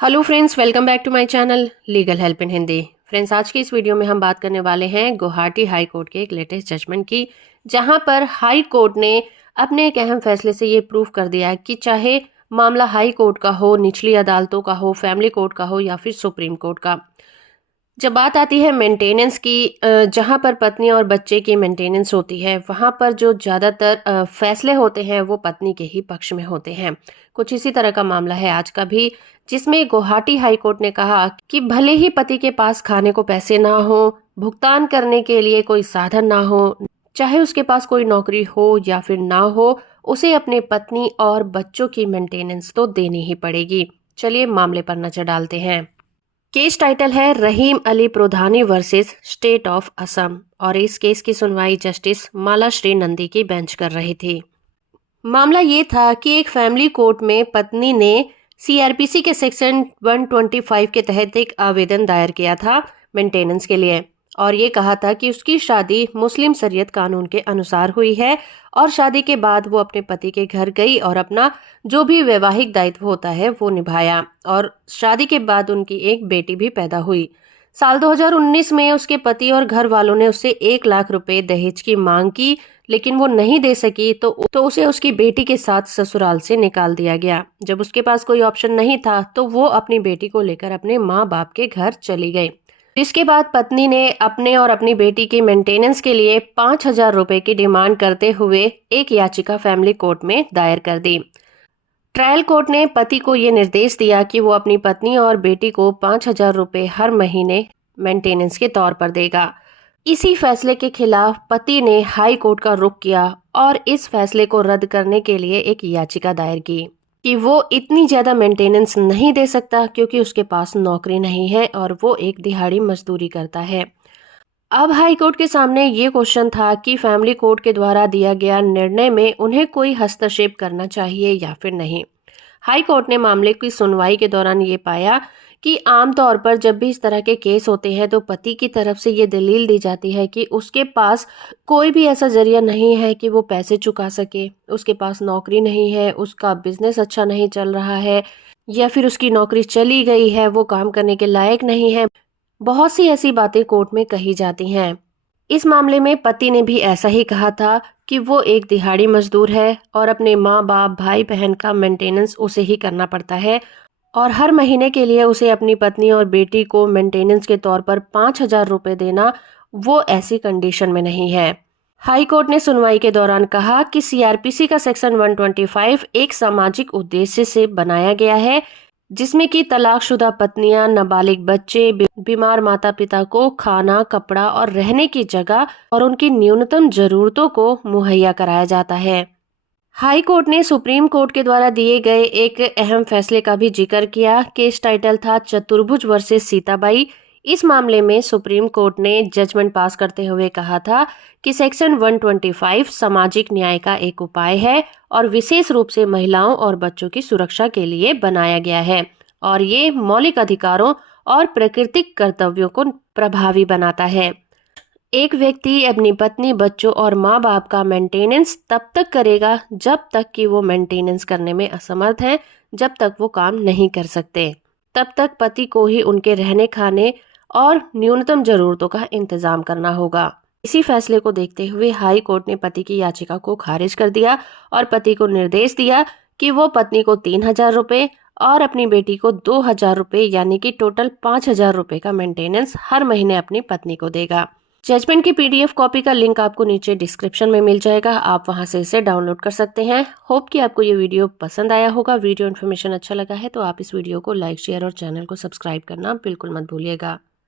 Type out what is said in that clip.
Hello friends, welcome back to my channel legal help in Hindi. Friends, आज की इस video में हम बात करने वाले हैं गुवाहाटी हाई कोर्ट के एक लेटेस्ट जजमेंट की, जहां पर हाई कोर्ट ने अपने एक अहम फैसले से ये प्रूव कर दिया है कि चाहे मामला हाई कोर्ट का हो, निचली अदालतों का हो, फैमिली कोर्ट का हो या फिर सुप्रीम कोर्ट का, जब बात आती है मेंटेनेंस की, जहाँ पर पत्नी और बच्चे की मेंटेनेंस होती है, वहाँ पर जो ज़्यादातर फैसले होते हैं वो पत्नी के ही पक्ष में होते हैं। कुछ इसी तरह का मामला है आज का भी, जिसमें गुवाहाटी हाई कोर्ट ने कहा कि भले ही पति के पास खाने को पैसे ना हो, भुगतान करने के लिए कोई साधन ना हो, चाहे उसके पास कोई नौकरी हो या फिर ना हो, उसे अपने पत्नी और बच्चों की मेंटेनेंस तो देनी ही पड़ेगी। चलिए मामले पर नजर डालते हैं। केस टाइटल है Rahim Ali Prodhani versus state of Assam, और इस केस की सुनवाई जस्टिस माला श्री नंदी की बेंच कर रही थी। मामला ये था कि एक फैमिली कोर्ट में पत्नी ने सीआरपीसी के सेक्शन 125 के तहत एक आवेदन दायर किया था मेंटेनेंस के लिए, और ये कहा था कि उसकी शादी मुस्लिम शरीयत कानून के अनुसार हुई है और शादी के बाद वो अपने पति के घर गई और अपना जो भी वैवाहिक दायित्व होता है वो निभाया, और शादी के बाद उनकी एक बेटी भी पैदा हुई। साल 2019 में उसके पति और घर वालों ने उससे 1 लाख रुपए दहेज की मांग की, लेकिन वो नहीं दे सकी तो उसे उसकी बेटी के साथ ससुराल से निकाल दिया गया। जब उसके पास कोई ऑप्शन नहीं था तो वो अपनी बेटी को लेकर अपने माँ बाप के घर चली गई। इसके बाद पत्नी ने अपने और अपनी बेटी की मेंटेनेंस के लिए 5,000 रुपए की डिमांड करते हुए एक याचिका फैमिली कोर्ट में दायर कर दी। ट्रायल कोर्ट ने पति को ये निर्देश दिया कि वो अपनी पत्नी और बेटी को 5,000 रुपए हर महीने मेंटेनेंस के तौर पर देगा। इसी फैसले के खिलाफ पति ने हाई कोर्ट का रुख किया और इस फैसले को रद्द करने के लिए एक याचिका दायर की कि वो इतनी ज्यादा मेंटेनेंस नहीं दे सकता क्योंकि उसके पास नौकरी नहीं है और वो एक दिहाड़ी मजदूरी करता है। अब हाई कोर्ट के सामने ये क्वेश्चन था कि फैमिली कोर्ट के द्वारा दिया गया निर्णय में उन्हें कोई हस्तक्षेप करना चाहिए या फिर नहीं। हाई कोर्ट ने मामले की सुनवाई के दौरान ये पाया कि आमतौर पर जब भी इस तरह के केस होते हैं तो पति की तरफ से ये दलील दी जाती है कि उसके पास कोई भी ऐसा जरिया नहीं है कि वो पैसे चुका सके, उसके पास नौकरी नहीं है, उसका बिजनेस अच्छा नहीं चल रहा है, या फिर उसकी नौकरी चली गई है, वो काम करने के लायक नहीं है। बहुत सी ऐसी बातें कोर्ट में कही जाती हैं। इस मामले में पति ने भी ऐसा ही कहा था कि वो एक दिहाड़ी मजदूर है और अपने माँ बाप भाई बहन का मेंटेनेंस उसे ही करना पड़ता है, और हर महीने के लिए उसे अपनी पत्नी और बेटी को मेंटेनेंस के तौर पर 5,000 रुपए देना वो ऐसी कंडीशन में नहीं है। हाई कोर्ट ने सुनवाई के दौरान कहा कि सीआरपीसी का सेक्शन 125 एक सामाजिक उद्देश्य से बनाया गया है, जिसमें कि तलाकशुदा पत्नियां, नाबालिग बच्चे, बीमार माता पिता को खाना, कपड़ा और रहने की जगह और उनकी न्यूनतम जरूरतों को मुहैया कराया जाता है। हाई कोर्ट ने सुप्रीम कोर्ट के द्वारा दिए गए एक अहम फैसले का भी जिक्र किया। केस टाइटल था चतुर्भुज वर्सेस सीताबाई। इस मामले में सुप्रीम कोर्ट ने जजमेंट पास करते हुए कहा था कि सेक्शन 125 सामाजिक न्याय का एक उपाय है और विशेष रूप से महिलाओं और बच्चों की सुरक्षा के लिए बनाया गया है, और ये मौलिक अधिकारों और प्राकृतिक कर्तव्यों को प्रभावी बनाता है। एक व्यक्ति अपनी पत्नी, बच्चों और माँ बाप का मेंटेनेंस तब तक करेगा जब तक कि वो मेंटेनेंस करने में असमर्थ हैं। जब तक वो काम नहीं कर सकते तब तक पति को ही उनके रहने, खाने और न्यूनतम जरूरतों का इंतजाम करना होगा। इसी फैसले को देखते हुए हाई कोर्ट ने पति की याचिका को खारिज कर दिया और पति को निर्देश दिया कि वो पत्नी को 3,000 रुपए और अपनी बेटी को 2,000 रुपए यानी कि टोटल 5,000 रुपए का मेंटेनेंस हर महीने अपनी पत्नी को देगा। जजमेंट की पीडीएफ कॉपी का लिंक आपको नीचे डिस्क्रिप्शन में मिल जाएगा, आप वहां से इसे डाउनलोड कर सकते हैं। होप कि आपको ये वीडियो पसंद आया होगा। वीडियो इन्फॉर्मेशन अच्छा लगा है तो आप इस वीडियो को लाइक, शेयर और चैनल को सब्सक्राइब करना बिल्कुल मत भूलिएगा।